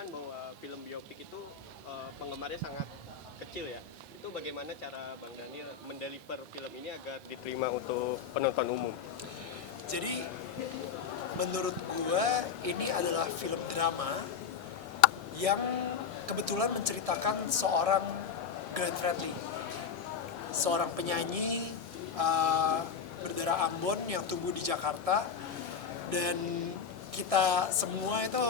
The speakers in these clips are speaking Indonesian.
mengatakan bahwa film biopik itu penggemarnya sangat kecil ya. Itu bagaimana cara Bang Daniel mendeliver film ini agar diterima untuk penonton umum? Jadi menurut gua ini adalah film drama yang kebetulan menceritakan seorang Glenn Fredly, seorang penyanyi berdarah Ambon yang tumbuh di Jakarta, dan kita semua itu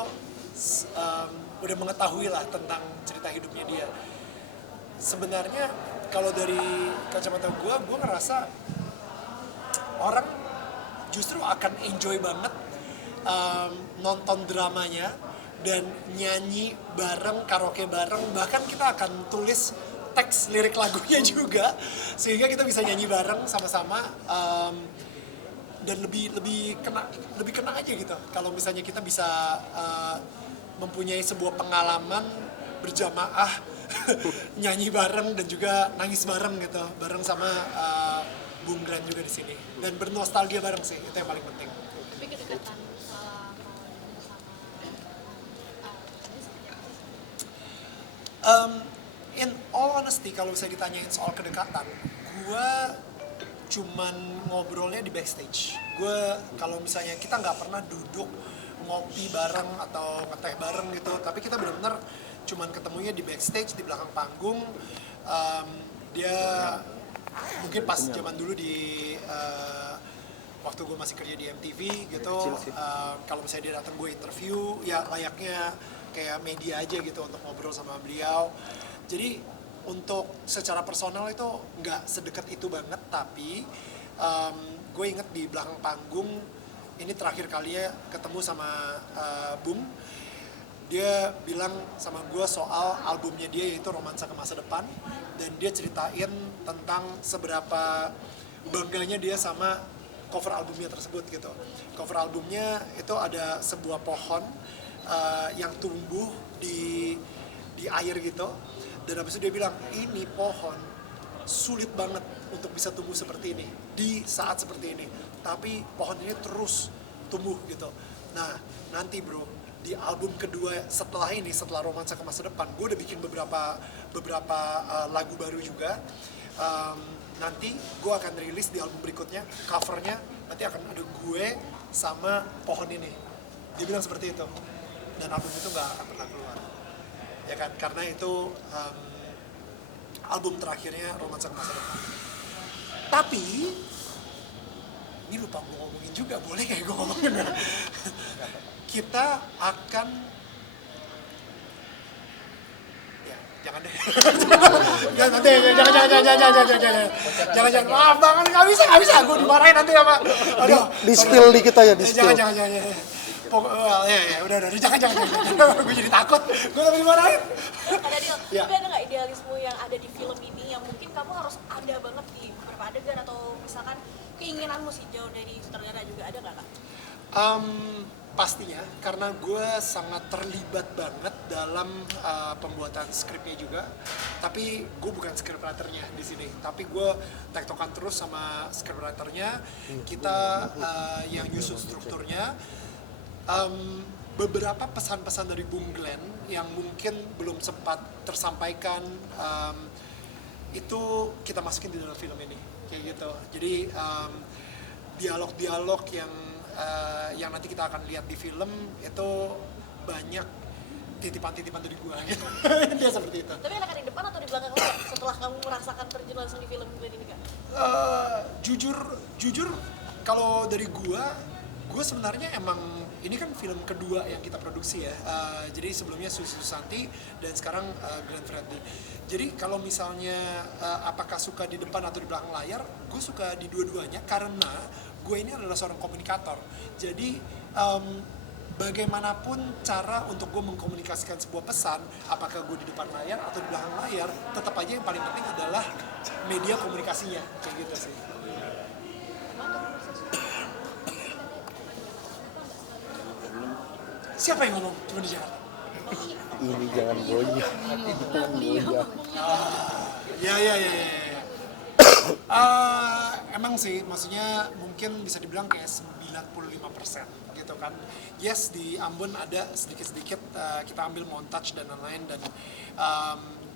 udah mengetahui lah tentang cerita hidupnya dia. Sebenarnya kalau dari kacamata gue ngerasa orang justru akan enjoy banget nonton dramanya dan nyanyi bareng, karaoke bareng, bahkan kita akan tulis teks lirik lagunya juga sehingga kita bisa nyanyi bareng sama-sama, dan lebih kena aja gitu kalau misalnya kita bisa mempunyai sebuah pengalaman berjamaah nyanyi bareng dan juga nangis bareng gitu bareng sama Bung Glenn juga di sini, dan bernostalgia bareng sih, itu yang paling penting. Tapi kedekatan sama In all honesty, kalau saya ditanyain soal kedekatan, gue cuman ngobrolnya di backstage. Gue kalau misalnya kita nggak pernah duduk ngopi bareng atau ngeteh bareng gitu, tapi kita benar-benar cuman ketemunya di backstage, di belakang panggung. Dia mungkin pas zaman dulu di waktu gue masih kerja di MTV gitu, kalau misalnya dia datang gue interview, ya layaknya kayak media aja gitu untuk ngobrol sama beliau. Jadi untuk secara personal itu nggak sedekat itu banget, tapi gue inget di belakang panggung ini terakhir kalinya ketemu sama Bung. Dia bilang sama gue soal albumnya dia yaitu Romansa ke Masa Depan, dan dia ceritain tentang seberapa bangganya dia sama cover albumnya tersebut gitu. Cover albumnya itu ada sebuah pohon yang tumbuh di air gitu, dan habis itu dia bilang ini pohon sulit banget untuk bisa tumbuh seperti ini di saat seperti ini, tapi pohon ini terus tumbuh gitu. Nah nanti bro, di album kedua setelah ini, setelah Romansa ke Masa Depan, gue udah bikin beberapa lagu baru juga. Nanti gue akan rilis di album berikutnya, covernya nanti akan ada gue sama pohon ini. Dia bilang seperti itu, dan album itu nggak akan pernah keluar, ya kan, karena itu album terakhirnya Romansa ke Masa Depan. Tapi ini lupa gue ngomongin juga, boleh kayak gue ngomongin ya? Kita akan, ya jangan deh, jangan, maaf banget, nggak bisa, gue dimarahin nanti sama, aduh, Di spill dikit aja, di spill. jangan, udah, jangan, gue jadi takut, gue lebih dimarahin. ada deal. Ya. Tapi ada nggak idealisme yang ada di film ini yang mungkin kamu harus ada banget di beberapa adegan, atau misalkan keinginanmu sih jauh dari sutradara juga, ada nggak kak? Pastinya, karena gue sangat terlibat banget dalam pembuatan skripnya juga. Tapi gue bukan scriptwriternya di sini, tapi gue tektokan terus sama scriptwriternya. Kita yang nyusun strukturnya. Beberapa pesan-pesan dari Bung Glenn yang mungkin belum sempat tersampaikan, itu kita masukin di dalam film ini, kayak gitu. Jadi dialog-dialog yang nanti kita akan lihat di film itu banyak titipan-titipan dari gua gitu. Dia seperti itu. Tapi enakan di depan atau di belakang layar setelah kamu merasakan terjun langsung di film Glenn ini kak? Jujur kalau dari gua sebenarnya emang ini kan film kedua yang kita produksi ya. Jadi sebelumnya Susi Susanti dan sekarang Glenn Fredly. Jadi kalau misalnya apakah suka di depan atau di belakang layar, gue suka di dua-duanya karena gue ini adalah seorang komunikator. Jadi bagaimanapun cara untuk gue mengkomunikasikan sebuah pesan, apakah gue di depan layar atau di belakang layar, tetap aja yang paling penting adalah media komunikasinya, kayak gitu sih. Siapa yang ngomong? Cuma di Jakarta. Ini jangan goyah. Jangan goyah. Ya. emang sih, maksudnya mungkin bisa dibilang kayak 95% gitu kan. Yes, di Ambon ada sedikit-sedikit kita ambil montage dan lain-lain dan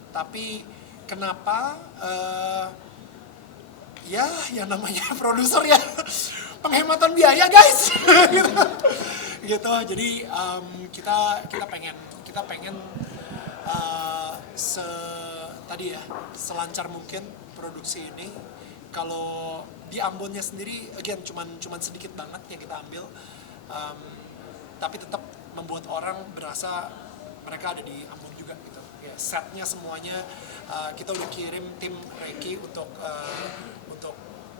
tapi kenapa ya yang namanya produser ya penghematan biaya guys gitu. Jadi kita pengen tadi ya selancar mungkin produksi ini. Kalau di Ambonnya sendiri again cuman sedikit banget yang kita ambil, tapi tetap membuat orang berasa mereka ada di Ambon juga gitu ya. Setnya semuanya kita udah kirim tim Reiki untuk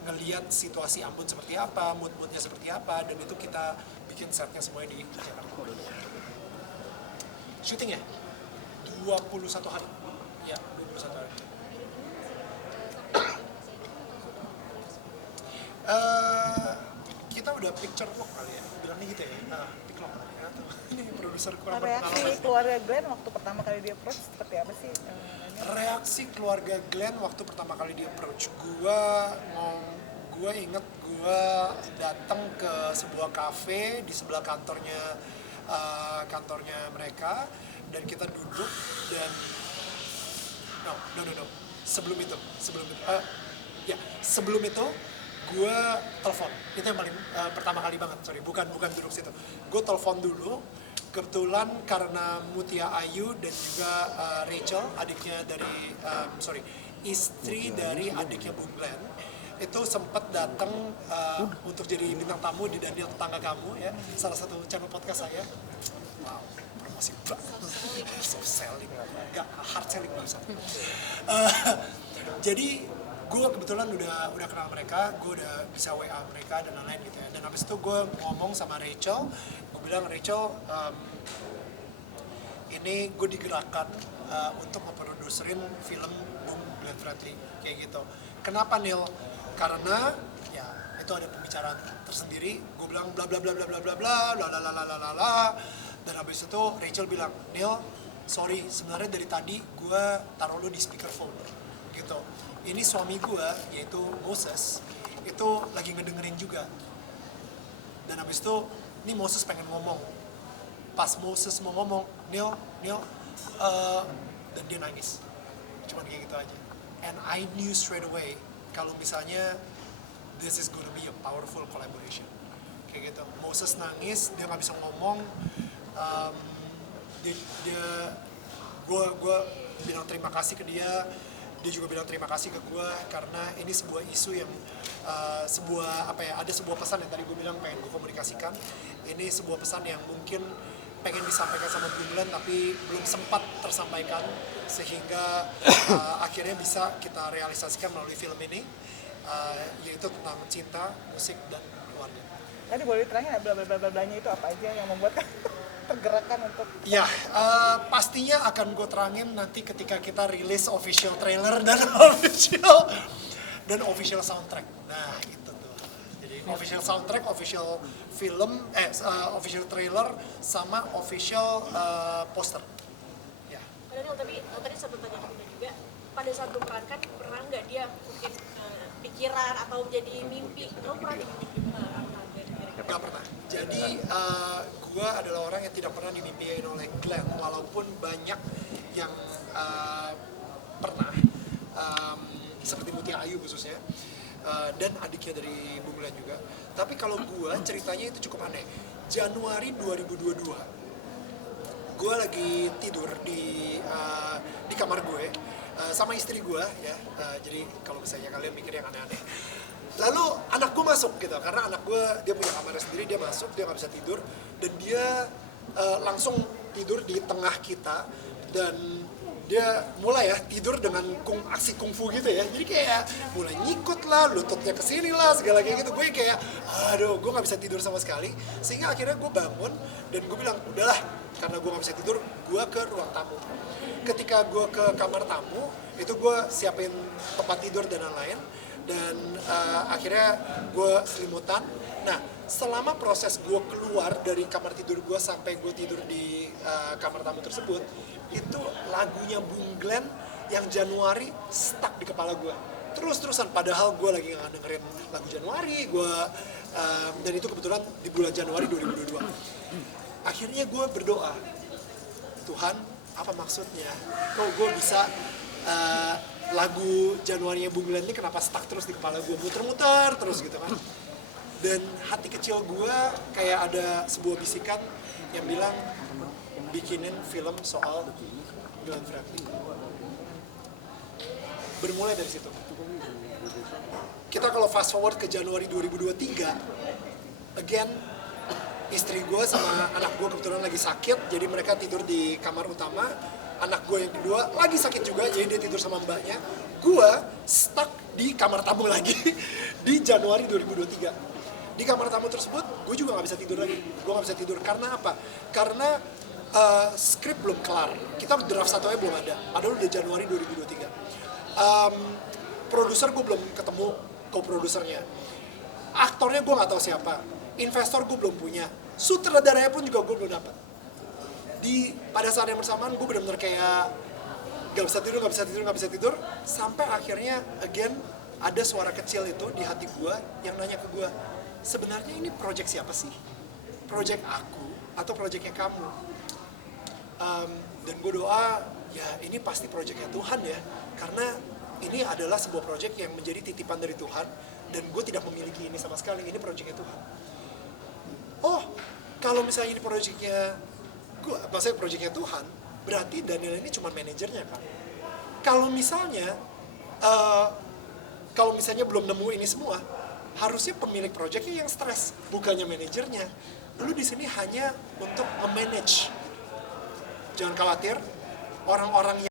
ngelihat situasi Ambon seperti apa, mood-moodnya seperti apa, dan itu kita bikin setnya semuanya di Jakarta. Syuting ya 21 hari ya, 21 hari. Kita udah picture lock kali ya, bilangnya gitu ya, pick lock kali ya. Ini produser kurang berpengalaman. Reaksi keluarga Glenn waktu pertama kali dia approach seperti apa sih? Reaksi keluarga Glenn waktu pertama kali di approach, gue inget gue datang ke sebuah cafe di sebelah kantornya mereka, dan kita duduk dan no sebelum itu gue telepon. Itu yang paling pertama kali banget, bukan duduk situ. Gue telepon dulu, kebetulan karena Mutia Ayu dan juga Rachel, adiknya dari istri dari adiknya Bung Glenn, itu sempat datang untuk jadi bintang tamu di Daniel Tetangga Kamu ya, salah satu channel podcast saya. Wow, promosi banget, so selling, gak hard selling bisa. Jadi gue kebetulan udah kenal mereka, gue udah bisa WA mereka dan lain-lain gitu ya. Dan habis itu gue ngomong sama Rachel, gue bilang, Rachel, ini gue digerakkan untuk memproduserin film Bung Glenn Fredly kayak gitu. Kenapa Neil? Karena ya itu ada pembicaraan tersendiri. Gue bilang bla bla bla bla bla bla bla bla bla bla bla bla. Dan habis itu Rachel bilang, Neil, sorry, sebenarnya dari tadi gue taruh lo di speakerphone gitu. Ini suami gue, yaitu Moses, itu lagi ngedengerin juga. Dan habis itu, ini Moses pengen ngomong. Pas Moses mau ngomong, Neil, dan dia nangis. Cuman kayak gitu aja. And I knew straight away, kalau misalnya, this is gonna be a powerful collaboration. Kayak gitu. Moses nangis, dia nggak bisa ngomong. Gue bilang terima kasih ke dia. Dia juga bilang terima kasih ke gue karena ini sebuah isu yang ada sebuah pesan yang tadi gue bilang pengen gue komunikasikan. Ini sebuah pesan yang mungkin pengen disampaikan sama Bung Glenn tapi belum sempat tersampaikan, sehingga akhirnya bisa kita realisasikan melalui film ini, yaitu tentang cinta, musik, dan keluarga. Tadi boleh diterangin bla bla bla blanya itu apa aja yang membuat tergerakkan untuk? Ya, pastinya akan gue terangin nanti ketika kita rilis official trailer dan official soundtrack. Nah itu tuh. Jadi official soundtrack, official film, official trailer sama official poster. Ya. Daniel, tapi tadi sempat tanya ke juga, pada saat memerankan pernah nggak dia mungkin pikiran atau jadi mimpi? Lo pernah dimimpi Gak pernah. Jadi gue adalah orang yang tidak pernah dimimpiin oleh Glenn, walaupun banyak yang pernah, seperti Mutia Ayu khususnya, dan adiknya dari Bung Glenn juga. Tapi kalau gue ceritanya itu cukup aneh. Januari 2022, gue lagi tidur di kamar gue sama istri gue ya. Jadi kalau misalnya kalian mikir yang aneh-aneh. Lalu anak gue masuk gitu, karena anak gue dia punya kamarnya sendiri, dia masuk, dia nggak bisa tidur, dan dia langsung tidur di tengah kita, dan dia mulai ya tidur dengan aksi kungfu gitu ya, jadi kayak mulai nyikut lah, lututnya kesini lah, segala kayak gitu. Gue kayak, aduh, gue nggak bisa tidur sama sekali, sehingga akhirnya gue bangun dan gue bilang, udahlah, karena gue nggak bisa tidur, gue ke ruang tamu. Ketika gue ke kamar tamu, itu gue siapin tempat tidur dan lain-lain. Dan akhirnya gue selimutan. Nah, selama proses gue keluar dari kamar tidur gue sampai gue tidur di kamar tamu tersebut, itu lagunya Bung Glenn yang Januari stuck di kepala gue. terus-terusan, padahal gue lagi nggak dengerin lagu Januari, dan itu kebetulan di bulan Januari 2022. Akhirnya gue berdoa, Tuhan, apa maksudnya? Kok gue bisa lagu Januari Bung Glenn ini kenapa stuck terus di kepala gue, muter-muter terus gitu kan. Dan hati kecil gue kayak ada sebuah bisikan yang bilang, bikinin film soal Glenn Fredly. Bermulai dari situ. Kita kalau fast forward ke Januari 2023, again, istri gue sama anak gue kebetulan lagi sakit, jadi mereka tidur di kamar utama. Anak gue yang kedua lagi sakit juga, jadi dia tidur sama mbaknya. Gue stuck di kamar tamu lagi di Januari 2023. Di kamar tamu tersebut, gue juga nggak bisa tidur lagi. Gue nggak bisa tidur karena apa? Karena skrip belum kelar. Kita draft satunya belum ada. Padahal udah Januari 2023. Produser gue belum ketemu co-produsernya. Aktornya gue nggak tahu siapa. Investor gue belum punya. Sutradaranya pun juga gue belum dapat. Pada saat yang bersamaan gue benar-benar kayak gak bisa tidur, sampai akhirnya again ada suara kecil itu di hati gue yang nanya ke gue, sebenarnya ini project siapa sih? Project aku atau projectnya kamu? Dan gue doa, ya ini pasti projectnya Tuhan ya, karena ini adalah sebuah project yang menjadi titipan dari Tuhan, dan gue tidak memiliki ini sama sekali, ini projectnya Tuhan. Oh, kalau misalnya ini projectnya Tuhan, berarti Daniel ini cuma manajernya kan? Kalau misalnya belum nemu ini semua, harusnya pemilik projectnya yang stres, bukannya manajernya. Lu di sini hanya untuk memanage. Jangan khawatir, orang-orang